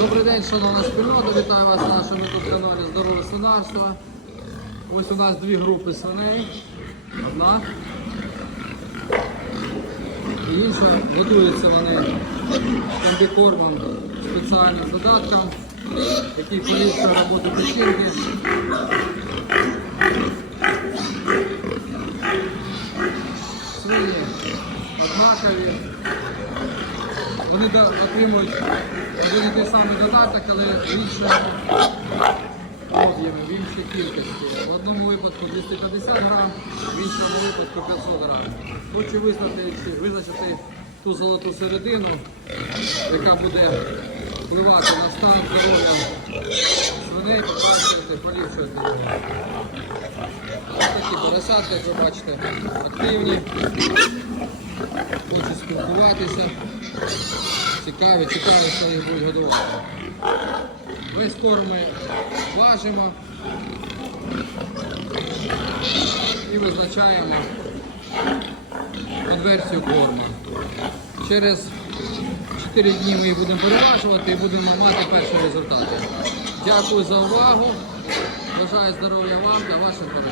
Добрий день, шановна спільнота. Вітаю вас на нашому youtube каналі Здорове свинарство. Ось у нас дві групи свиней. Одна. І інша. Готуються вони комбікормом спеціальним додатком, який поліпшує роботу печінки. Свині однакові. Вони отримують один і той самий додаток, але річно об'єми, в іншій кількості. В одному випадку 250 грам, в іншому випадку 500 грам. Хочу визначити, визначити ту золоту середину, яка буде впливати на стан здоров'я свиней, покращувати, поліпшувати. Ось такі поросятки, як ви бачите, активні, хочуть спілкуватися. Цікаві, цікаві, що їх будуть годувати. Весь корм важимо і визначаємо конверсію корму. Через 4 дні ми їх будемо переважувати і будемо мати перші результати. Дякую за увагу. Бажаю здоров'я вам та вашим побачення.